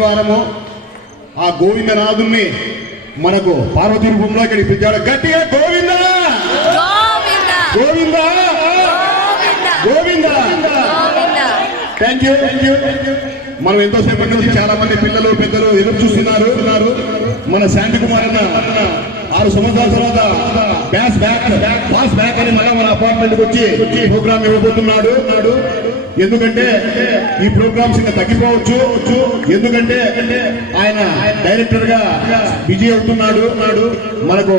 శనివారము ఆ గోవిందనాథుణ్ణి మనకు పార్వతీ రూపంలో ఇక్కడికి పిలిచాడు. గట్టిగా గోవింద గోవింద గోవింద. Thank you. మనం ఎంతోసేపటి నుంచి చాలా మంది పిల్లలు పెద్దలు ఎదురు చూస్తున్నారు. మన శాంతి కుమార్ అన్న 6 సంవత్సరాల తర్వాత పాస్ బ్యాక్ అని మళ్ళీ మన అపార్ట్మెంట్ వచ్చి ప్రోగ్రామ్ ఇవ్వబోతున్నాడు. ఎందుకంటే ఈ ప్రోగ్రామ్స్ ఇంకా తగ్గిపోవచ్చు. ఎందుకంటే ఆయన డైరెక్టర్ గా బిజీ అవుతున్నాడు. మనకు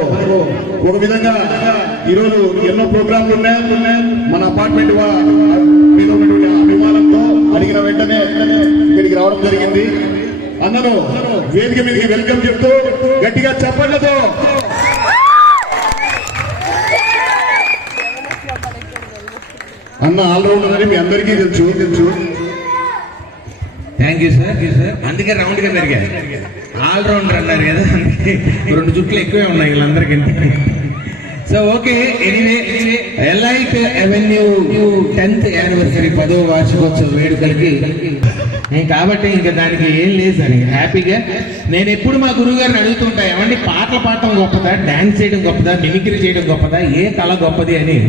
ఒక విధంగా ఈరోజు ఎన్నో ప్రోగ్రాంలు ఉన్నాయి. మన అపార్ట్మెంట్ మీద ఉన్నటువంటి అభిమానంతో అడిగిన వెంటనే ఇక్కడికి రావడం జరిగింది. అన్నను వేదిక మీదకి వెల్కమ్ చెప్తూ గట్టిగా చప్పట్లతో అన్న ఆల్రౌండర్ అని మీ అందరికీ తెలుసు. Thank you sir. అందుకే రౌండ్ గా పెరిగారు. ఆల్రౌండర్ అన్నారు కదా, 2 చుట్లు ఎక్కువే ఉన్నాయి వీళ్ళందరికీ. So okay, anyway elite avenue 10th anniversary 10వ వార్షికోత్సవ వేడుకలకి కాబట్టి ఇంకా దానికి ఏం లేదు సార్. హ్యాపీగా నేను ఎప్పుడు మా గురువు గారిని అడుగుతుంటా, ఏమండి పాటలు పాడటం గొప్పదా, డాన్స్ చేయడం గొప్పదా, మిమిక్రీ చేయడం గొప్పదా, ఏ కళ గొప్పది అని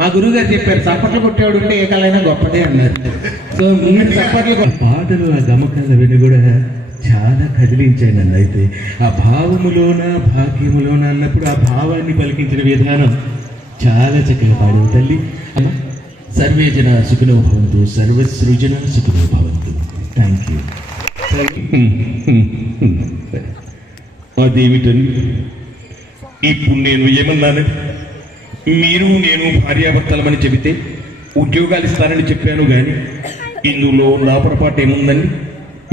మా గురువు గారు చెప్పారు. చప్పట్లు కొట్టేవాడు ఉంటే ఏ కళ అయినా గొప్పదే అన్నారు. సో మీరు చప్పట్లు పాటలు ఆ గమకాలు విని కూడా చాలా కదిలించాయి నన్ను. అయితే ఆ భావములోన భాగ్యములోన అన్నప్పుడు ఆ భావాన్ని పలికించిన విధానం చాలా చక్కగా పాడావు తల్లి. సర్వే జన సుఖినో భవంతు, సర్వసృజన సుఖినో భవంతు. Thank you. అదేమిటండి ఇప్పుడు నేను ఏమన్నాను? మీరు నేను భార్యాభర్తలమని చెబితే ఉద్యోగాలు ఇస్తానని చెప్పాను, కానీ ఇందులో నా పొరపాటు ఏముందండి?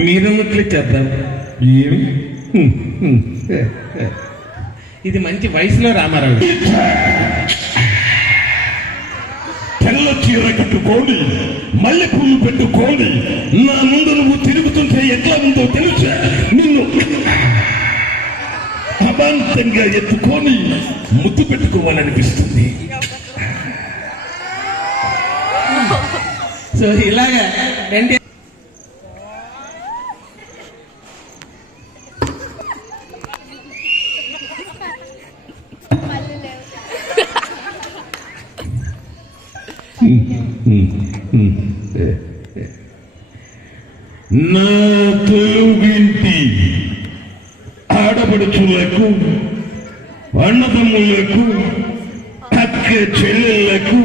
మీరన్నట్లే చేద్దాం. ఏమి ఇది మంచి వయసులో రామారావు. తెల్ల చీర కట్టుకోని మల్లె పూలు పెట్టుకోని నా ముందు నువ్వు తిరుగుతుంటే ఎట్లా ఉందో తెలుసా? నిన్ను అమాంతంగా ఎత్తుకొని ముద్దు పెట్టుకోవాలనిపిస్తుంది. సో ఇలాగా నా తెలుగింటి ఆడపడుచులకు, అన్నదమ్ములకు, అక్క చెల్లెళ్లకు,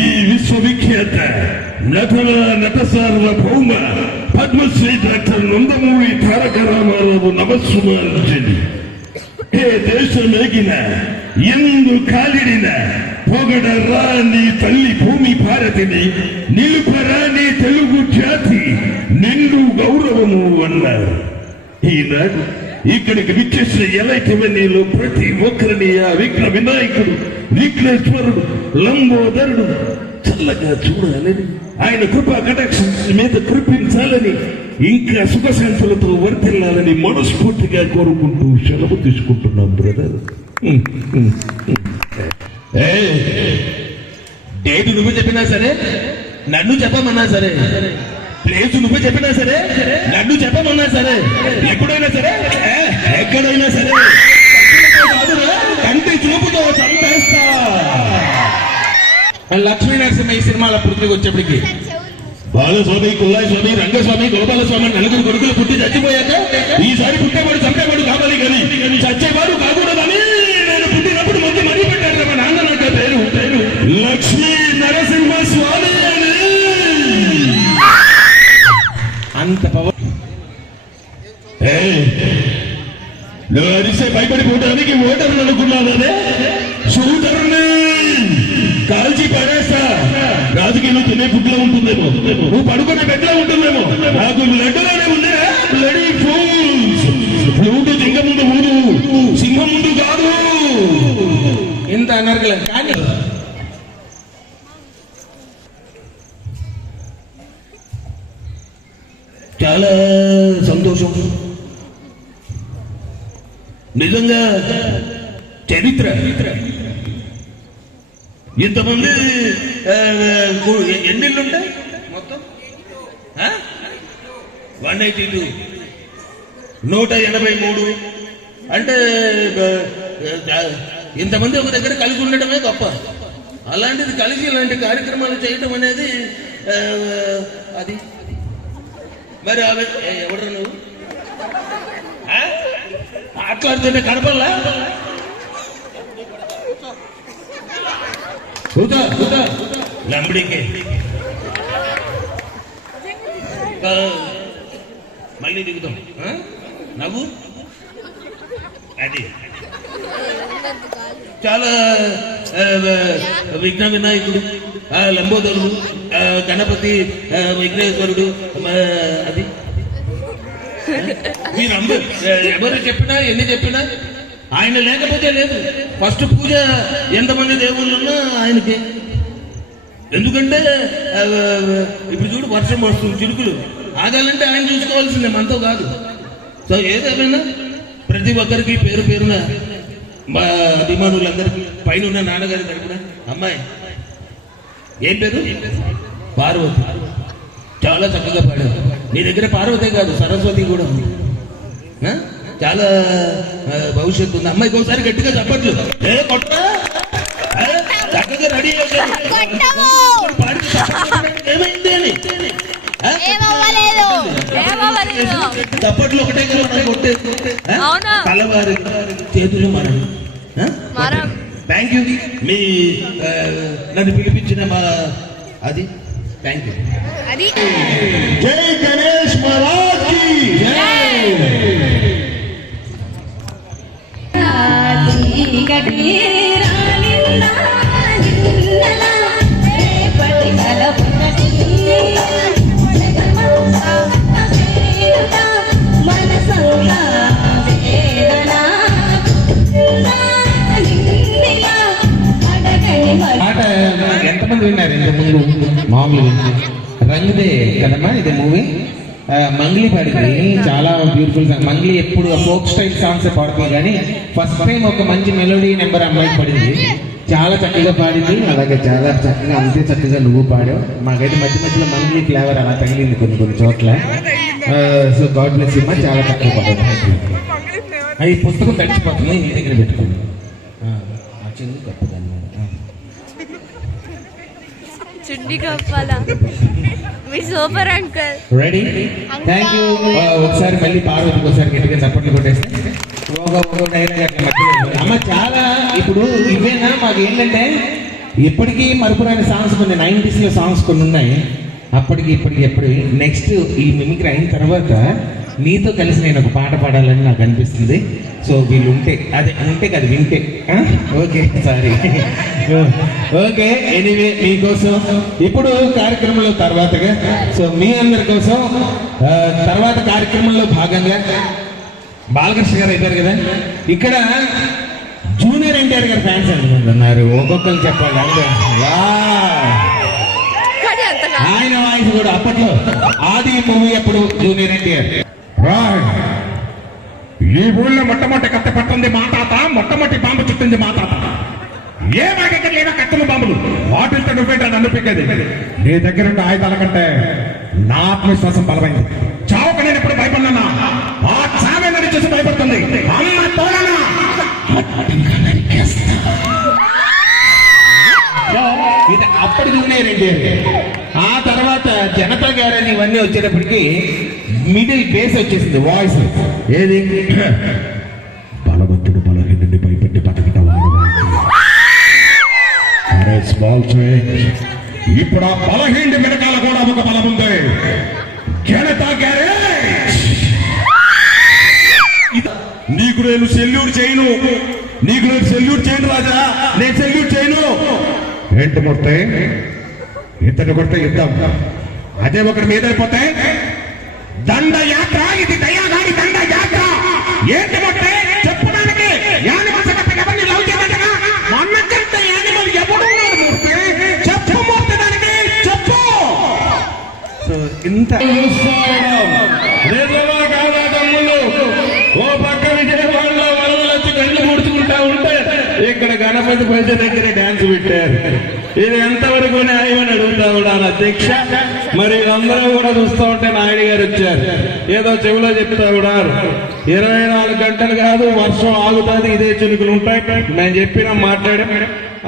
ఈ విశ్వవిఖ్యాత నట సార్వభౌమ పద్మశ్రీ డాక్టర్ నందమూరి తారక రామారావు నమస్సుమాంజలి. ఏ దేశమేగిన ఎందు కాలిడిన పొగడరా నీ తల్లి భూమి భారతిని, నిలుపరా నీ తెలుగు జాతి నిండు గౌరవము అన్నారు. ఈనాడు ఇక్కడికి విచ్చేసిన ఎలైటవన్నీలో ప్రతి ఒక్కరిని ఆ విఘ్న వినాయకుడు, విఘ్నేశ్వరుడు, లంబోదరుడు చల్లగా చూడాలని, ఆయన కృపా కటాక్షం మీద కృపించాలని, ఇంకా సుఖశాంతులతో వర్తిల్లాలని మనస్ఫూర్తిగా కోరుకుంటూ సెలవు తీసుకుంటున్నాం బ్రదర్. డేట్ నువ్వు చెప్పినా సరే, నన్ను చెప్పమన్నా సరే, ప్లేస్ నువ్వు చెప్పినా సరే, నన్ను చెప్పమన్నా సరే, ఎప్పుడైనా సరే, ఎక్కడైనా సరే కంటి చూపుతో చంపేస్తా. లక్ష్మీ నరసింహ ఈ సినిమాల పూర్తికి వచ్చేప్పటికి బాలస్వామి, కుల్లాయి స్వామి, రంగస్వామి, గోపాలస్వామి 4 కొడుకులు పుట్టి చచ్చిపోయాక ఈసారి పుట్టేవాడు చంపేవాడు కావాలి కానీ చచ్చేవాడు కాకూడదని నేను పుట్టినప్పుడు మంచి మరీ పెట్టారు మా నాన్న. నాకు పేరు లక్ష్మీ నరసింహ స్వామి అని. అంత పవర్ నువ్వు అరిసే భయపడిపోవడానికి ఓటర్లు అనుకున్నావనే షూటర్ని కాల్చి పడేస్తా. రాజకీయంలో తినే ఫుడ్లో ఉంటుందేమో, నువ్వు పడుకునే బెడ్లో ఉంటుందేమో, నాకు బ్లడ్లోనే ఉంది. Bloody fools. ఫ్లూటు దింగ ముందు ఊరు, సింహం ముందు కాదు. ఇంత అనర్గలం కానీ చాలా సంతోషం. నిజంగా చరిత్ర. ఇంతమంది ఎన్నిళ్ళుంటాయి మొత్తం? 182 183 అంటే ఇంతమంది ఒక దగ్గర కలిసి ఉండటమే గొప్ప. అలాంటిది కలిసి ఇలాంటి కార్యక్రమాలు చేయటం అనేది అది మరి ఎవరు నువ్వు మాట్లాడుతుంటే కనపడలా? లంబడికి మళ్ళీ దిగుతాం. నవ్వు అది చాలా విఘ్న వినాయకుడు, లంబోదరుడు, గణపతి, విఘ్నేశ్వరుడు. అది మీరందరూ ఎవరు చెప్పినా ఎన్ని చెప్పినా ఆయన లేకపోతే లేదు. ఫస్ట్ పూజ ఎంతమంది దేవుళ్ళు ఉన్నా ఆయనకి. ఎందుకంటే ఇప్పుడు చూడు వర్షం వస్తుంది, చిరుకులు ఆగాలంటే ఆయన చూసుకోవాల్సిందే, మనతో కాదు. సో ఏదేమైనా ప్రతి ఒక్కరికి పేరు పేరున మా అభిమానులందరికీ పైన ఉన్న నాన్నగారి తరపున అమ్మాయి ఏం పేరు? పార్వతి. చాలా చక్కగా పాడారు. నీ దగ్గర పార్వతే కాదు సరస్వతి కూడా ఉంది. చాలా భవిష్యత్తు ఉంది. అమ్మాయికి ఒకసారి గట్టిగా చెప్పట్లు. చక్కగా రెడీ ఏమైంది అని తప్పట్లు ఒకటే కొట్టే కలవారి చేతులు మరణం. థ్యాంక్ యూ మీ నన్ను పిలిపించిన మా అది థ్యాంక్ యూ. జై గణేష్ మహారాజ్ కి ఎంతమంది విన్నారు ఇంతకుముందు? మామూలు రంగుదే కదమ్మా ఇది మూవీ. మంగ్లీ పాడింది, చాలా బ్యూటిఫుల్ సాంగ్. మంగ్లీ ఎప్పుడు ఫోక్ స్టైల్ సాంగ్స్ పాడుతుంది, కానీ ఫస్ట్ టైం ఒక మంచి మెలోడీ నెంబర్ అమ్మాయికి పడింది. చాలా చక్కగా పాడింది. అలాగే చాలా చక్కగా, అంతే చక్కగా నువ్వు పాడావు. మాకైతే మధ్య మధ్యలో మంగ్లీ ఫ్లేవర్ అలా తగిలింది కొన్ని చోట్ల. So God bless you. చాలా చక్కగా పాడావు. ఈ పుస్తకం తడిచిపోతుంది, నీ దగ్గర పెట్టుకోండి. చిన్న గొప్పగా చుండి కప్పాలా మీ super uncle. Ready? Thank you. ఒకసారి మళ్ళీ పార్వతికి ఒకసారి గట్టిగా చప్పట్లు కొట్టేస్తే అమ్మ. చాలా ఇప్పుడు ఇవేనా మాకు ఏంటంటే ఇప్పటికీ మరపురాని సాంగ్స్ కొన్ని 90s లో సాంగ్స్ కొన్ని ఉన్నాయి. అప్పటికి ఇప్పటికి ఎప్పుడు నెక్స్ట్ ఈ మిమిక్రీ అయిన తర్వాత నీతో కలిసి నేను ఒక పాట పాడాలని నాకు అనిపిస్తుంది. సో వీళ్ళు ఉంటే అది కాదు వింటే. Okay sorry. ఓకే ఎనీవే మీకోసం ఇప్పుడు కార్యక్రమంలో తర్వాతగా సో మీ అందరి కోసం తర్వాత కార్యక్రమంలో భాగంగా బాలకృష్ణ గారు అయిపోయారు కదా, ఇక్కడ జూనియర్ ఎన్టీఆర్ గారు ఫ్యాన్స్ అనుకుంటున్నారు. ఒక్కొక్కరు చెప్పండి. ఆయన వాయిస్ కూడా అప్పట్లో ఆది మూవీ అప్పుడు జూనియర్ ఎన్టీఆర్. ఈ ఊళ్ళో మొట్టమొదటి కత్తి పట్టింది మా తాత, మొట్టమొదటి బాంబు చుట్టింది మా తాత. ఏ మాకెక్కడ లేదా కత్తులు బాంబులు వాటితో నువ్వేంటా నన్ను పిక్కేది? నీ దగ్గర ఉన్న ఆయుధాల కంటే నా ఆత్మవిశ్వాసం బలమైంది. చావుకు నేను ఎప్పుడు భయపడినా ఆ చావే నన్ను చూసి భయపడుతుంది. అమ్మ తోలనా ఇది అప్పటి జూనియర్ ఎన్టీఆర్. ఆ తర్వాత జనతా గారని ఇవన్నీ వచ్చేటప్పటికి మిడిల్ బేస్ వచ్చేసింది వాయిస్. ఏది? బలవంతుడు బలహీనుడిని భయపెట్టి బతకటం స్మాల్ చేంజ్. ఇప్పుడు ఆ బలహీనుడి వెనకాల కూడా ఒక బలం ఉంది. జనతా గ్యారేజ్. నీకు నేను సెల్యూట్ చేయను, రాజా. నేను సెల్యూట్ చేయను. ఏంటి మొత్తే ఇతను కొడితే యుద్ధం, అదే ఒకటి మీదైపోతే దండయాత్ర. ఇది దయాగాడి దండయాత్ర. ఏంటి మొత్తే చెప్పడానికి యానిమల్స్ ఎవరిని లవ్ చేయదంటగా మొన్నకంటే యానిమల్ ఎవడున్నాడు మూర్తి? చెప్పు మూర్తి, దానికి చెప్పు. సో ఇంత ఓ పక్క విజయవాడలో వరదలు వచ్చి కళ్ళు ముడుచుకుంటా ఉంటే ఇక్కడ గణపతి పూజ దగ్గర డాన్స్ పెట్టారు. ఇది ఎంతవరకు న్యాయం అని అడుగుతా ఉన్నాను అధ్యక్ష. మరి వీళ్ళందరూ కూడా చూస్తూ ఉంటే నాయుడు గారు వచ్చారు, ఏదో చెవిలో చెప్తా ఉన్నారు. 24 గంటలు కాదు, వర్షం ఆగుతుంది, ఇదే చినుకులు ఉంటాయి. నేను చెప్పిన మాట్లాడాం,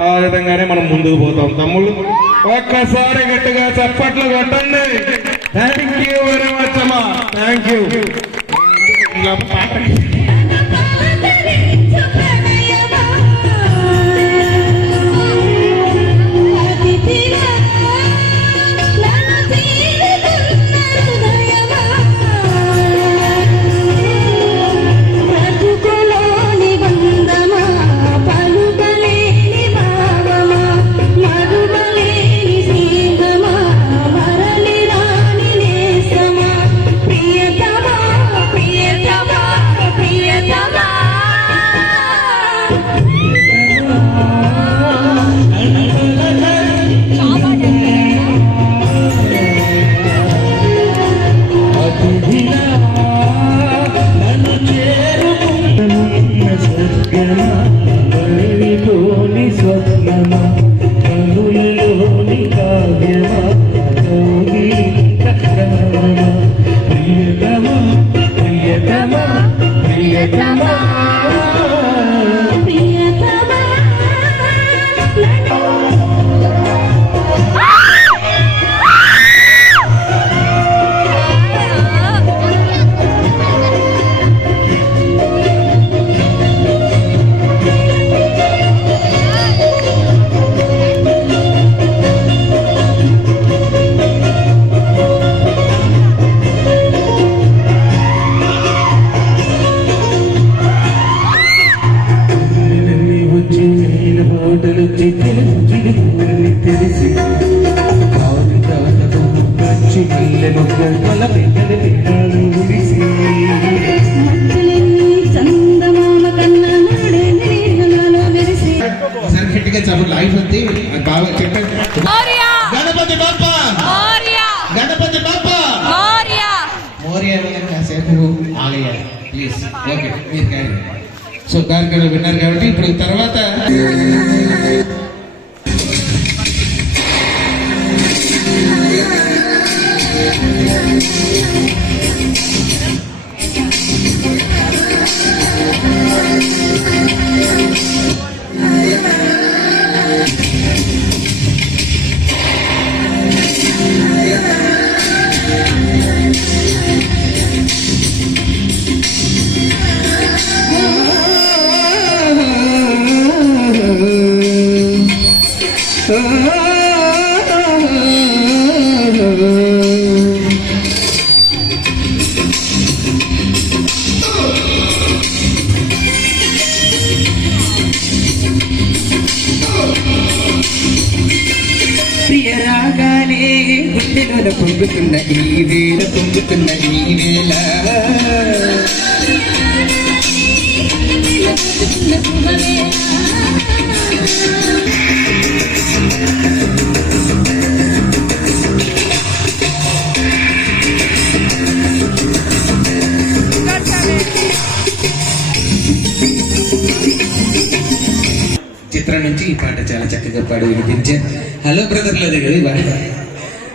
ఆ విధంగానే మనం ముందుకు పోతాం. తమ్ముళ్ళు ఒక్కసారి గట్టిగా చప్పట్లు కొట్టండి. థ్యాంక్ యూ వెరీ మచ్ అమ్మా, థ్యాంక్ యూ. లైఫ్ ఉంది బాగా చెప్పండి. మోరియా గణపతి బాప్ప, మోరియా గణపతి బాప్ప, మోరియా మోరియా కాసేపు ఆలయాలి ప్లీజ్. ఓకే మీరు కానీ సో కార్యక్రమం విన్నారు కాబట్టి ఇప్పుడు తర్వాత ప్రియరాగాలే గుండెలో పొంగుతున్న ఈ వేళ, పొంగుతున్న ఈ వేళ చిత్రం నుంచి ఈ పాట చాలా చక్కగా పాడి వినిపించారు. హలో బ్రదర్ లేదు కదా ఇవాళ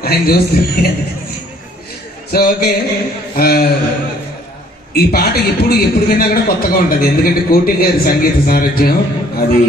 ఆయన చూస్తుంది. సో ఓకే, ఈ పాట ఎప్పుడు విన్నా కూడా కొత్తగా ఉంటుంది. ఎందుకంటే కోటి గారి సంగీత సారథ్యం అది